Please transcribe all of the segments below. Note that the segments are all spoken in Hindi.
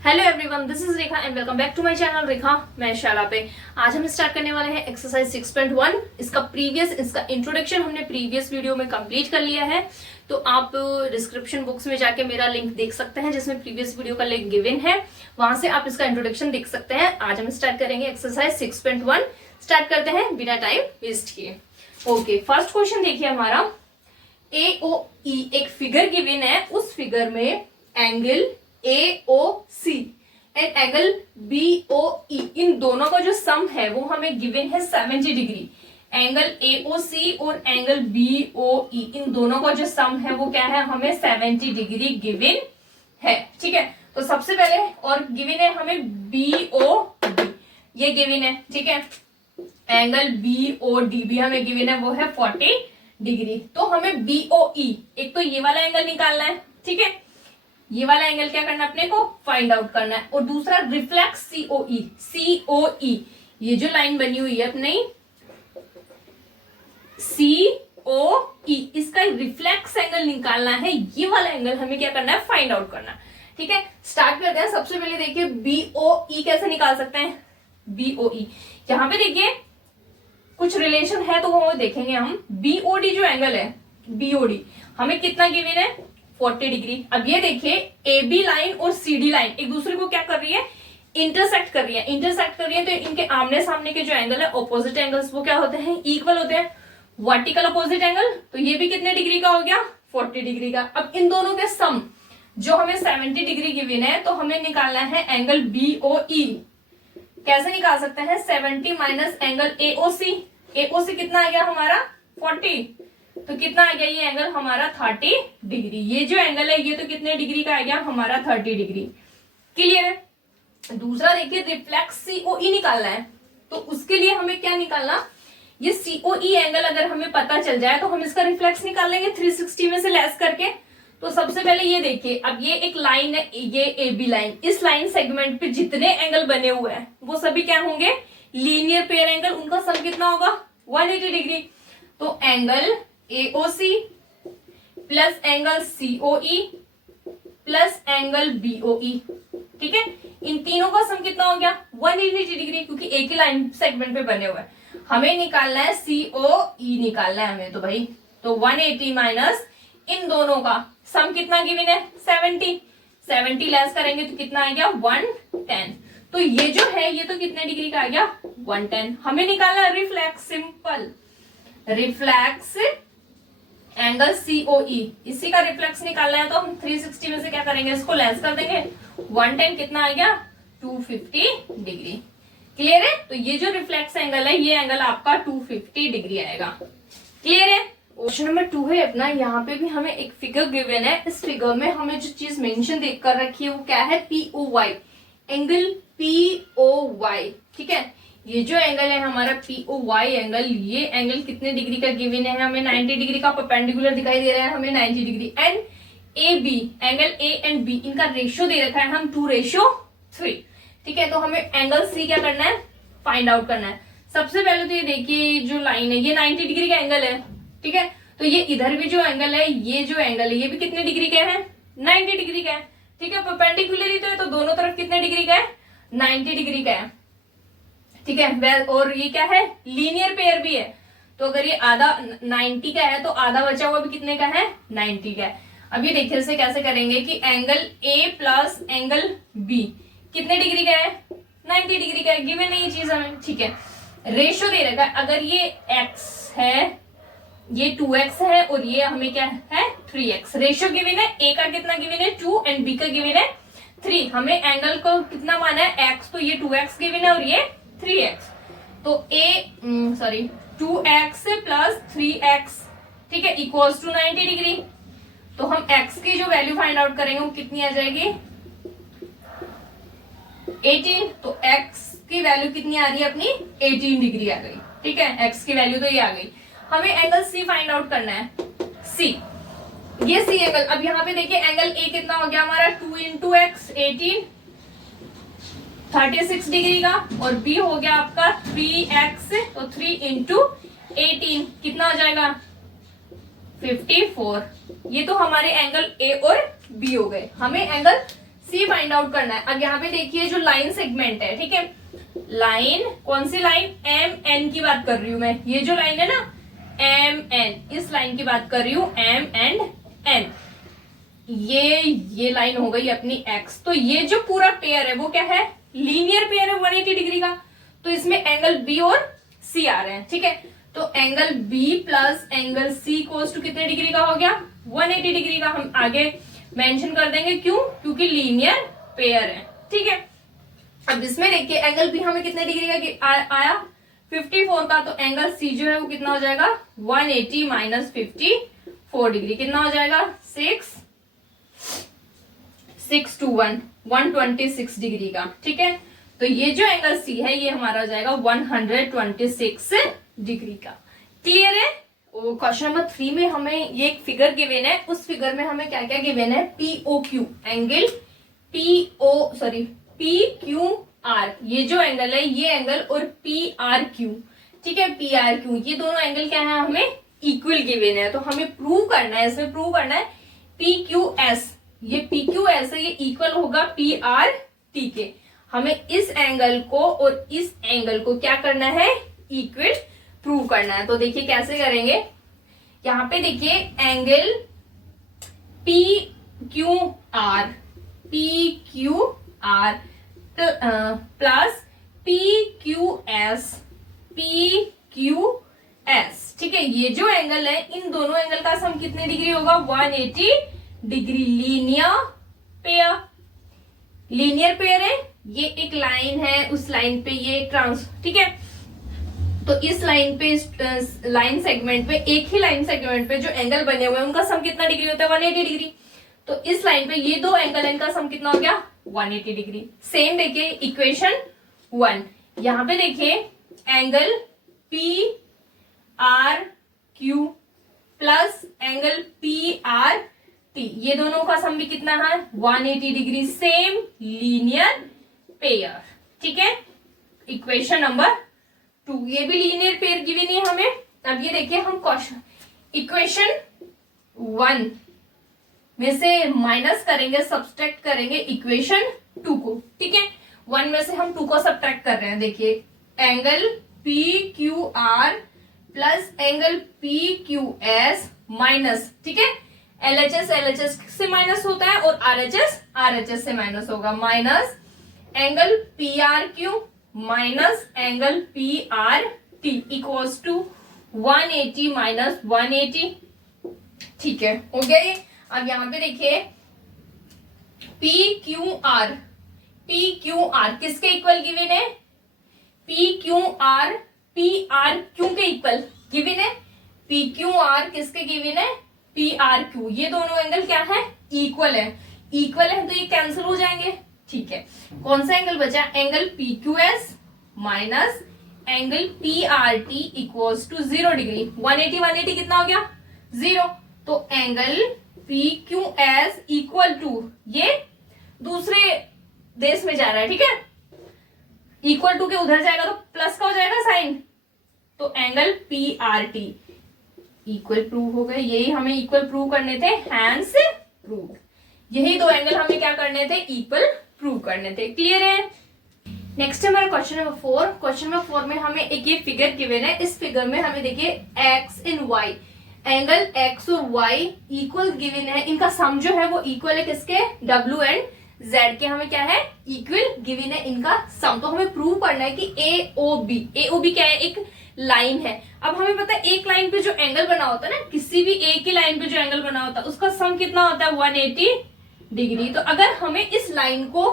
Hello everyone, this is Rekha and welcome back to my channel Rekha मैं शाला पे। आज हम स्टार्ट करने वाले हैं एक्सरसाइज 6.1। इसका इंट्रोडक्शन हमने प्रीवियस वीडियो में कंप्लीट कर लिया है, तो आप डिस्क्रिप्शन बॉक्स में जाके मेरा लिंक देख सकते हैं जिसमें प्रीवियस वीडियो का लिंक गिवन है, वहां से आप इसका इंट्रोडक्शन देख सकते हैं। आज हम स्टार्ट करेंगे एक्सरसाइज 6.1। स्टार्ट करते हैं बिना टाइम वेस्ट किए। ओके, फर्स्ट क्वेश्चन देखिए हमारा। AOE एक फिगर गिवन है, उस फिगर में angle AOC and angle BOE इन दोनों का जो सम है वो हमें गिवन है 70 डिग्री। एंगल AOC और एंगल BOE इन दोनों का जो सम है वो क्या है, हमें 70 डिग्री गिवन है। ठीक है, तो सबसे पहले और गिवन है हमें BOD, ये गिवन है। ठीक है, एंगल BOD भी हमें गिवन है, वो है 40 डिग्री। तो हमें BOE एक तो ये वाला एंगल निकालना है। ठीक है, ये वाला एंगल क्या करना है, अपने को फाइंड आउट करना है। और दूसरा रिफ्लेक्स COE ये जो लाइन बनी हुई है अपनी COE, इसका रिफ्लेक्स एंगल निकालना है। ये वाला एंगल हमें क्या करना है, फाइंड आउट करना है। ठीक है, स्टार्ट करते हैं। सबसे पहले देखिए BOE कैसे निकाल सकते हैं। BOE यहां पे देखिए कुछ रिलेशन है तो वो देखेंगे हम। BOD जो एंगल है, BOD हमें कितना गिवन है, 40 डिग्री। अब ये देखिए AB लाइन और CD लाइन एक दूसरे को क्या कर रही है, इंटरसेक्ट कर रही है। इंटरसेक्ट कर रही है तो इनके आमने सामने के जो एंगल है, ऑपोजिट एंगल्स, वो क्या होते हैं, इक्वल होते हैं। वर्टिकल अपोजिट एंगल, तो ये भी कितने डिग्री का हो गया, 40 डिग्री का। अब इन दोनों के सम जो हमें 70 डिग्री गिवन है, तो हमें निकालना है एंगल BOE। कैसे निकाल सकते हैं, 70 माइनस एंगल AOC। AOC कितना आ गया हमारा, 40, तो कितना आ गया ये एंगल हमारा 30 डिग्री। ये जो एंगल है ये तो कितने डिग्री का आ गया हमारा, 30 डिग्री। क्लियर है। दूसरा देखिए रिफ्लेक्स COE निकालना है, तो उसके लिए हमें क्या निकालना, ये COE एंगल अगर हमें पता चल जाए तो हम इसका रिफ्लेक्स निकाल लेंगे 360 में से लेस करके। तो सबसे पहले ये देखिए, अब ये एक लाइन है, ये AB लाइन, इस लाइन सेगमेंट पे जितने एंगल बने हुए हैं वो सभी क्या होंगे, लीनियर पेयर एंगल। उनका सम कितना होगा, 180 डिग्री। तो angle AOC plus angle COE plus angle BOE, ठीक है, इन तीनों का सम कितना हो गया, 180 डिग्री, क्योंकि एक ही लाइन सेगमेंट पे बने हुए हैं। हमें निकालना है COE निकालना है हमें, तो भाई तो 180 माइनस इन दोनों का सम कितना गिवन है, 70 लेस करेंगे तो कितना आ गया, 110। तो ये जो है ये तो कितने डिग्री का आ गया, 110। हमें निकालना है reflex, simple reflex angle COE, इसी का रिफ्लेक्स निकालना है। तो हम 360 में से क्या करेंगे, इसको लेस कर देंगे। 110 कितना आ गया, 250 डिग्री। क्लियर है। तो ये जो रिफ्लेक्स एंगल है, ये एंगल आपका 250 डिग्री आएगा। क्लियर है। क्वेश्चन नंबर 2 है अपना। यहाँ पे भी हमें एक फिगर गिवन है, इस फिगर में हमें जो चीज मेंशन देख कर रखी है वो क्या है, POY, एंगल POY। ठीक है, ये जो एंगल है हमारा POY एंगल, ये एंगल कितने डिग्री का गिवन है, हमें 90 डिग्री का परपेंडिकुलर दिखाई दे रहा है, हमें 90 degree. And AB angle A and B, इनका रेशियो दे रखा है हम 2:3। ठीक है, तो हमें एंगल C क्या करना है, फाइंड आउट करना है। सबसे पहले तो ये देखिए जो लाइन है ये 90 डिग्री का एंगल है। ठीक है, तो ये इधर भी जो एंगल है, ये जो एंगल है ये भी कितने डिग्री का है, 90 डिग्री का है। ठीक है, परपेंडिकुलर ही तो है, तो दोनों तरफ कितने डिग्री का है, 90 डिग्री का है। ठीक है, और ये क्या है, लीनियर पेयर भी है, तो अगर ये आधा 90 का है तो आधा बचा हुआ भी कितने का है, 90 का है। अब ये देखिए इसे कैसे करेंगे कि angle A plus angle B कितने डिग्री का है, 90 डिग्री का है। गिवन है ये चीज हमें। ठीक है, रेशियो दे रखा है, अगर ये x है, ये 2x है और ये हमें क्या है, 3x। रेशियो गिवन है, A का कितना गिवन है, 2 एंड B का गिवन है 3। हमें एंगल को कितना माना है, x, तो ये 2x गिवन है और ये 3x, तो 2x प्लस 3x, ठीक है, इक्वल्स टू 90 डिग्री। तो हम x की जो वैल्यू फाइंड आउट करेंगे वो कितनी आ जाएगी, 18। तो x की वैल्यू कितनी आ रही है अपनी, 18 डिग्री आ गई। ठीक है, x की वैल्यू तो ये आ गई। हमें एंगल C फाइंड आउट करना है, C, ये C एंगल। अब यहाँ पे देखिए एंगल A कितना हो गया हमारा, 2 into x 18, 36 डिग्री का, और B हो गया आपका 3x, तो 3 into 18 कितना हो जाएगा, 54। ये तो हमारे एंगल A और B हो गए। हमें एंगल सी फाइंड आउट करना है। अब यहाँ पे देखिए जो लाइन सेगमेंट है, ठीक है, लाइन कौन सी लाइन, एम एन की बात कर रही हूं मैं, ये जो लाइन है ना एम एन, इस लाइन की बात कर रही हूं, एम एंड एन, ये लाइन हो गई अपनी एक्स। तो ये जो पूरा पेयर है वो क्या है, लीनियर पेयर है 180 डिग्री का। तो इसमें एंगल बी और सी आ रहे हैं, ठीक है। तो angle B plus angle C equals to कितने डिग्री का हो गया, 180 डिग्री का। हम आगे मेंशन कर देंगे, क्यों, क्योंकि लीनियर पेयर है, ठीक है। अब इसमें देखिए एंगल बी हमें कितने डिग्री का आया, 54 का। तो एंगल सी जो है वो कितना हो जाएगा, 180 माइनस 54 डिग्री, कितना हो जाएगा, 6 to 126 डिग्री का, ठीक है। तो ये जो एंगल सी है ये हमारा हो जाएगा 126 डिग्री का। क्लियर है। क्वेश्चन नंबर 3 में हमें ये एक फिगर गिवन है, उस फिगर में हमें क्या क्या गिवन है, POQ एंगल, PQR, ये जो एंगल है ये एंगल, और PRQ, ठीक है, PRQ, ये दोनों एंगल क्या है, हमें इक्वल गिवन है। तो हमें प्रूव करना है, इसमें प्रूव करना है PQS, ये PQS है ये इक्वल होगा PRT के। हमें इस एंगल को और इस एंगल को क्या करना है, इक्वल प्रूव करना है। तो देखिए कैसे करेंगे, यहां पे देखिए एंगल PQR प्लस PQS, ठीक है। ये जो एंगल है इन दोनों एंगल का सम कितने डिग्री होगा, 180 डिग्री। लीनियर पेयर है, ये एक लाइन है, उस लाइन पे ये ठीक है। तो इस लाइन पे, लाइन सेगमेंट पे, एक ही लाइन सेगमेंट पे जो एंगल बने हुए हैं उनका सम कितना डिग्री होता है, 180 डिग्री। तो इस लाइन पे ये दो एंगल है, इनका सम कितना हो गया, 180 डिग्री। सेम देखिए इक्वेशन 1, यहां पे देखिए angle PRQ plus angle PRT, ये दोनों का सम भी कितना है, 180 डिग्री। सेम लीनियर पेयर, ठीक है। इक्वेशन नंबर 2, ये भी लीनियर पेयर गिवन है हमें। अब ये देखिए हम क्वेश्चन इक्वेशन 1 में से माइनस करेंगे, सब्सट्रैक्ट करेंगे इक्वेशन 2 को, ठीक है। 1 में से हम 2 को सब्ट्रैक्ट कर रहे हैं। देखिए angle PQR plus angle PQS minus, ठीक है, LHS से माइनस होता है और RHS से माइनस होगा, minus angle PRQ minus angle PRT equals to 180 minus 180, ठीक है, हो गया ये। अब यहां पे देखिए PQR किसके इक्वल गिवन है, PQR PRQ के इक्वल गिवन है। PQR किसके गिवन है, PRQ, ये दोनों एंगल क्या है, इक्वल है तो ये कैंसिल हो जाएंगे, ठीक है। कौन सा एंगल बचा, angle PQS minus angle PRT equals to 0 degree. 180 कितना हो गया, 0। तो एंगल PQS इक्वल टू, ये दूसरे देश में जा रहा है, ठीक है, इक्वल टू के उधर जाएगा तो प्लस का हो जाएगा साइन, तो एंगल PRT इक्वल प्रूव हो गए। यही हमें इक्वल प्रूव करने थे, हैंस प्रूव। यही दो एंगल हमें क्या करने थे, इक्वल प्रूव करने थे। क्लियर है। नेक्स्ट हमारा क्वेश्चन नंबर 4। क्वेश्चन नंबर 4 में हमें एक ये फिगर गिवन है, इस फिगर में हमें देखिए एक्स इन वाई, एंगल एक्स और वाई इक्वल गिवन है, इनका सम जो है वो इक्वल है किसके, डब्ल्यू एंड जेड के हमें क्या है, इक्वल गिवन है इनका सम। तो हमें प्रूव करना है कि एओबी क्या है, एक लाइन है। अब हमें पता है एक लाइन पे जो एंगल बना होता है ना, किसी भी एक ही लाइन पे जो एंगल बना होता है उसका सम कितना होता है, 180 डिग्री। तो अगर हमें इस लाइन को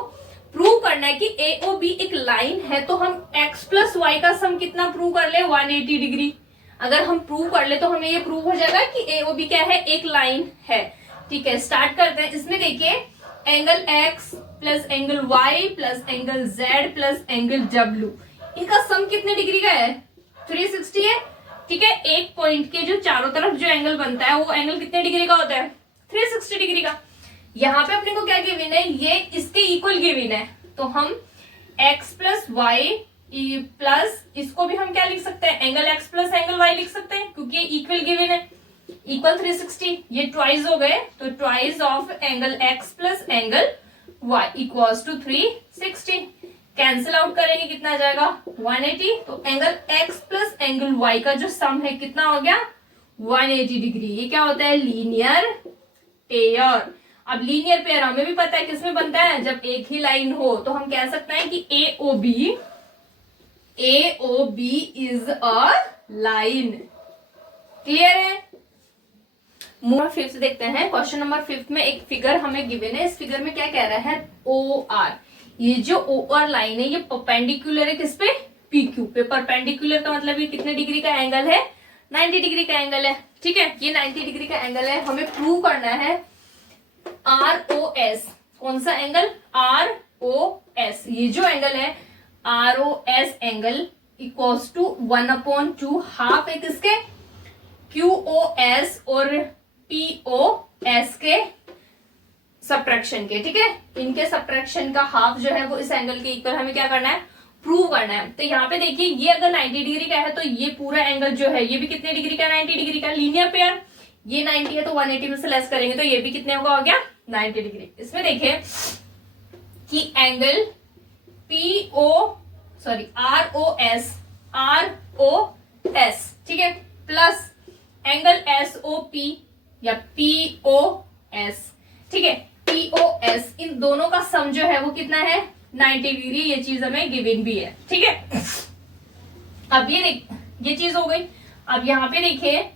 प्रूव करना है कि एओबी एक लाइन है, तो हम x प्लस वाई का सम कितना प्रूव कर ले, 180 डिग्री। अगर हम प्रूव कर ले तो हमें ये प्रूव हो जाएगा कि एओबी क्या है, एक लाइन है। ठीक है, स्टार्ट करते हैं। इसमें देखिए angle x plus angle y plus angle z plus angle w, इनका सम कितने डिग्री का है, 360 है। ठीक है, एक पॉइंट के जो चारों तरफ जो एंगल बनता है वो एंगल कितने डिग्री का होता है, 360 डिग्री का। यहाँ पे अपने को क्या गिवन है, ये इसके इक्वल गिवन है, तो हम x प्लस वाई प्लस इसको भी हम क्या लिख सकते हैं, angle x plus angle y लिख सकते हैं, क्योंकि इक्वल गिवन है, इक्वल 360, ये ट्वाइस हो गए, तो twice of angle x plus angle y equals to 360। Cancel out करेंगे कितना आ जाएगा 180। तो angle x plus angle y का जो सम है कितना हो गया 180 डिग्री। ये क्या होता है लीनियर पेयर। अब लीनियर पेयर हमें भी पता है किसमें बनता है, जब एक ही लाइन हो। तो हम कह सकते हैं कि AOB is a line. Clear है। मूव फिफ्थ देखते हैं। क्वेश्चन नंबर 5 में एक फिगर हमें गिवन है। इस फिगर में क्या कह रहा है OR। ये जो OR लाइन है ये परपेंडिकुलर है किस पे PQ पे। परपेंडिकुलर का मतलब ये कितने डिग्री का एंगल है 90 डिग्री का एंगल है। ठीक है, ये 90 डिग्री का एंगल है। हमें प्रूव करना है ROS। कौन सा एंगल ROS। ये जो एंगल है ROS angle equals to 1/2 half है किसके QOS और POS के सब्ट्रैक्शन के। ठीक है, इनके सब्ट्रैक्शन का हाफ जो है वो इस एंगल के इक्वल हमें क्या करना है प्रूव करना है। तो यहाँ पे देखिए ये अगर 90 डिग्री का है तो ये पूरा एंगल जो है ये भी कितने डिग्री का 90 डिग्री का। लीनियर पेयर ये 90 है तो 180 में से लेस करेंगे तो ये भी कितने होगा हो गया 90 डिग्री। इसमें देखिए कि एंगल ROS ठीक है प्लस एंगल SOP या POS। ठीक है, POS इन दोनों का सम जो है वो कितना है 90 डिग्री। ये चीज हमें गिवन भी है। ठीक है, अब ये चीज हो गई। अब यहां पे देखिए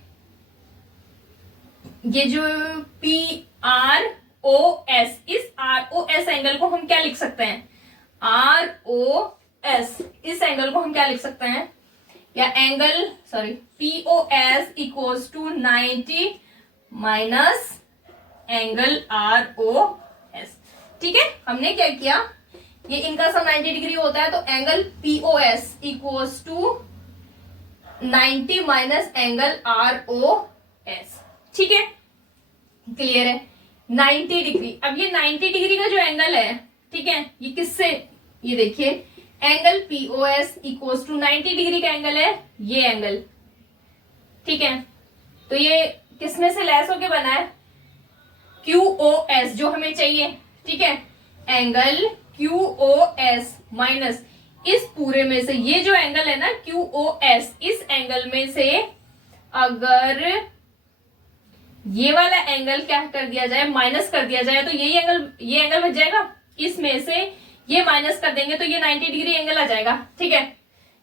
ये जो PROS, इस ROS एंगल को हम क्या लिख सकते हैं ROS इस एंगल को हम क्या लिख सकते हैं या angle POS equals to 90 minus angle ROS। ठीक है, हमने क्या किया ये इनका सम 90 डिग्री होता है तो angle POS equals to 90 minus angle ROS। ठीक है, क्लियर है 90 डिग्री। अब ये 90 डिग्री का जो एंगल है ठीक है ये किससे, ये देखिए angle POS equals to 90 degree का एंगल है ये एंगल। ठीक है, तो ये किसमें से लेस होके बना है QOS जो हमें चाहिए। ठीक है, एंगल QOS माइनस इस पूरे में से ये जो एंगल है ना QOS इस एंगल में से अगर ये वाला एंगल क्या कर दिया जाए माइनस कर दिया जाए तो ये एंगल बच जाएगा। इसमें से ये माइनस कर देंगे तो ये 90 डिग्री एंगल आ जाएगा। ठीक है,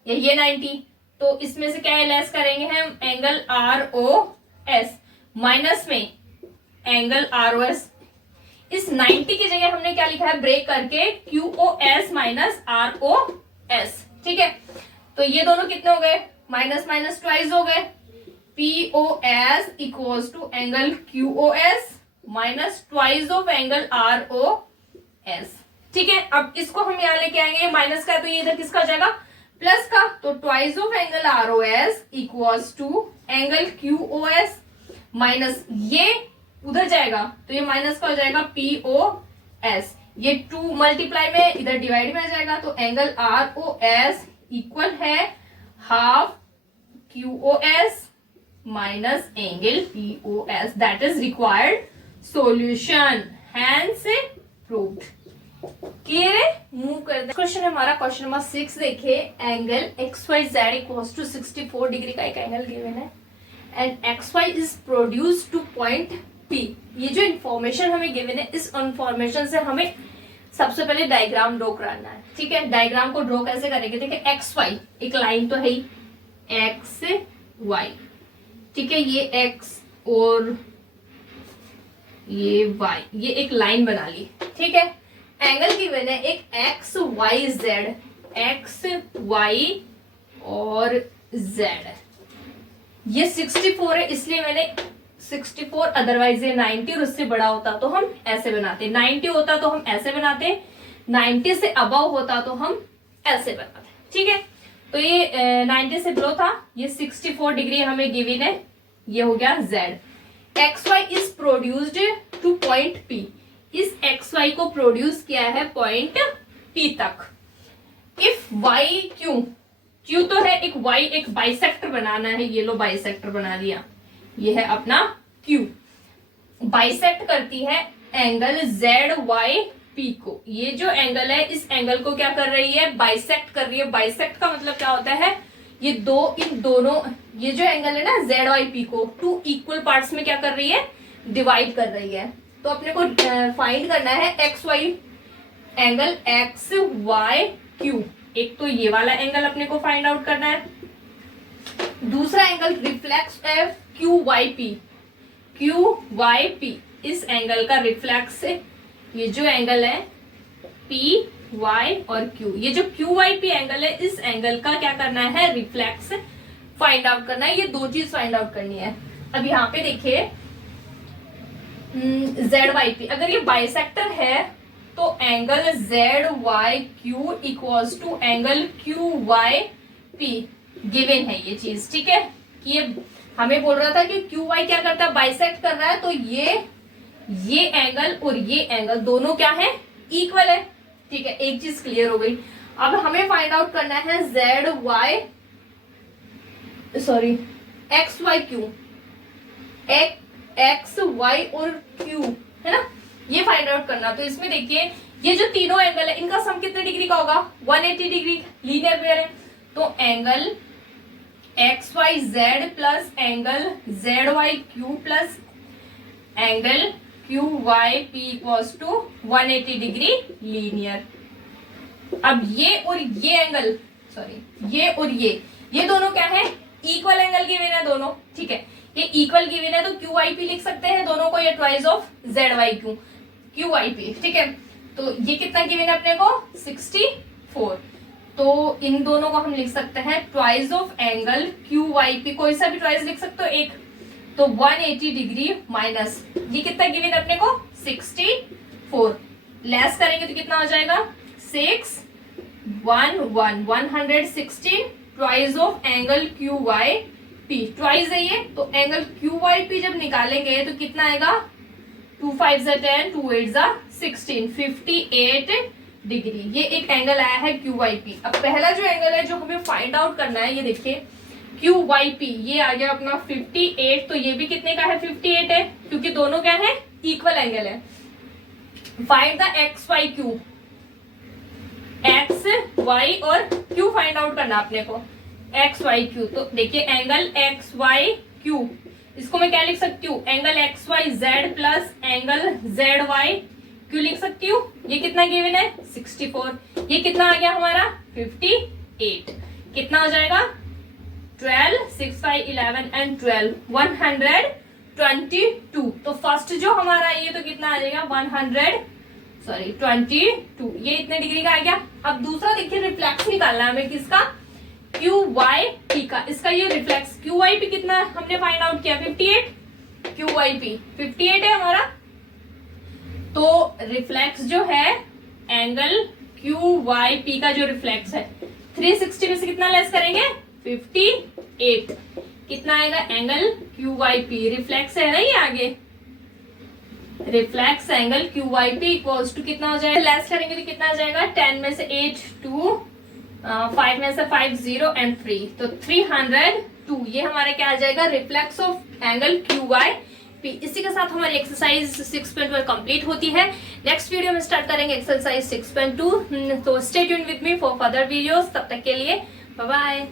ये 90 तो इसमें से क्या लेस करेंगे हम एंगल ROS माइनस में एंगल ROS। इस 90 की जगह हमने क्या लिखा है ब्रेक करके QOS माइनस ROS। ठीक है, तो ये दोनों कितने हो गए माइनस माइनस ट्वाइस हो गए। POS equals to angle QOS minus twice of angle ROS। ठीक है, अब इसको हम यहाँ लेके आएंगे माइनस का तो ये इधर किसका हो जाएगा प्लस का। तो twice of angle ROS equals to angle QOS minus ये उधर जाएगा तो ये माइनस का हो जाएगा POS। ये 2 मल्टीप्लाई में इधर डिवाइड में आ जाएगा तो एंगल ROS इक्वल है half QOS minus angle POS। That is required solution hence proved. Clear है, मूव करते हैं। क्वेश्चन हमारा क्वेश्चन नंबर 6 देखिए angle XYZ equals to 64 degree का एक एंगल गिवन है and XY is produced to point P। ये जो इंफॉर्मेशन हमें गिवन है इस इंफॉर्मेशन से हमें सबसे पहले डायग्राम ड्रॉ कराना है। ठीक है, डायग्राम को ड्रॉ कैसे करेंगे देखिए XY एक लाइन तो है ही XY। ठीक है, ये X और ये Y ये एक लाइन बना ली। ठीक है, एंगल गिवन है एक XYZ XY और Z। ये 64 है इसलिए मैंने 64, अदरवाइज ये 90 और उससे बड़ा होता तो हम ऐसे बनाते, 90 होता तो हम ऐसे बनाते, 90 से अबव होता तो हम ऐसे बनाते। ठीक है, तो ये 90 से बिलो था, ये 64 डिग्री हमें गिवन है, ये हो गया Z। XY is produced to point P। इस XY को प्रोड्यूस किया है पॉइंट P तक। इफ Y Q तो है एक Y, एक बाइसेक्टर बनाना है, ये लो बाइसेक्टर बना दिया, ये है अपना Q। बाइसेक्ट करती है एंगल ZYP पी को, ये जो एंगल है इस एंगल को क्या कर रही है, बाइसेक्ट कर रही है। बाइसेक्ट का मतलब क्या होता है, ये दो, इन दोनों, ये जो एंगल है ना जेड वाई पी को टू इक्वल पार्ट्स में क्या कर रही है, डिवाइड कर रही है। तो अपने को फाइंड करना है X Y angle X Y Q. एक तो ये वाला एंगल अपने को फाइंड आउट करना है, दूसरा angle reflex F Q Y P, Q Y P, इस एंगल का रिफ्लेक्स, ये जो एंगल है पी वाई और क्यू, ये जो क्यू वाई पी एंगल है इस एंगल का क्या करना है, रिफ्लेक्स फाइंड आउट करना है। ये दो चीज फाइंड आउट करनी है। अब यहाँ पे देखिए जेड वाई पी, अगर ये बाइसेक्टर है तो angle Z Y Q equals to angle Q Y P given है ये चीज, ठीक है। कि ये हमें बोल रहा था कि क्यू वाई क्या करता है, बाइसेक्ट कर रहा है, तो ये एंगल और ये एंगल दोनों क्या है, इक्वल है, ठीक है। एक चीज क्लियर हो गई। अब हमें फाइंड आउट करना है Z Y sorry X Y Q, X Y और क्यू है ना, ये फाइंड आउट करना। तो इसमें देखिए ये जो तीनों एंगल है इनका सम कितने डिग्री का होगा, 180 डिग्री, लीनियर पेयर है। तो angle X Y Z plus angle Z Y Q plus angle Q Y P equals to 180 degree linear. अब ये और ये एंगल सॉरी ये और ये दोनों क्या है, इक्वल एंगल गिवन है दोनों, ठीक है। ये इक्वल गिवन है तो क्यू वाई पी लिख सकते हैं दोनों को, ये twice of Z Y Q Y P, ठीक है। तो ये कितना गिवन है अपने को, 64। तो इन दोनों को हम लिख सकते हैं twice of angle Q Y P, कोई सा भी ट्वाइस लिख सकते हो एक, तो 180 डिग्री माइनस ये कितना गिवन अपने को, 64, लेस करेंगे तो कितना हो जाएगा, 116 twice of angle Q Y P, twice है ये, तो एंगल क्यू वाई पी जब निकालेंगे तो कितना आएगा, 2 5 10, 2 8 16, 58 डिग्री। ये एक एंगल आया है क्यू वाई पी। अब पहला जो एंगल है जो हमें फाइंड आउट करना है, ये देखिए क्यू वाई पी, ये आ गया अपना 58, तो ये भी कितने का है, 58 है, क्योंकि दोनों क्या है, इक्वल एंगल है। Find the X Y Q, X Y और क्यू फाइंड आउट करना अपने को, एक्स वाई क्यू। तो देखिए एंगल एक्स वाई क्यू, इसको मैं क्या लिख सकती हूँ, angle X Y Z plus angle Z Y Q लिख सकती हूँ। ये कितना गिवन है, 64, ये कितना आ गया हमारा, 58, कितना हो जाएगा, 12 6 5 11 एंड 12 122। तो फर्स्ट जो हमारा ये तो कितना आ जाएगा, 22, ये इतने डिग्री का आ गया। अब दूसरा देखिए रिफ्लेक्स निकालना है हमें किसका, क्यू वाई पी का, इसका ये रिफ्लेक्स क्यू वाई पी कितना हमने फाइंड आउट किया, 58, क्यू वाई पी 58 है हमारा। तो रिफ्लेक्स जो है एंगल क्यू वाई पी का जो रिफ्लेक्स है 360 में से कितना लेस करेंगे, 58, कितना आएगा, angle Q Y P, reflex है ना ये आगे, reflex angle Q Y P equals to कितना हो जाएगा, लेस करेंगे तो कितना आ जाएगा, 10 में से 8 2, 5 में से 5 0 एंड 3, तो 302, ये हमारे क्या आ जाएगा, reflex of angle Q Y P. इसी के साथ हमारी एक्सरसाइज 6.1 कंप्लीट होती है। नेक्स्ट वीडियो में स्टार्ट करेंगे एक्सरसाइज 6.2। तो stay tuned with me for further videos, तब तक के लिए बाय बाय।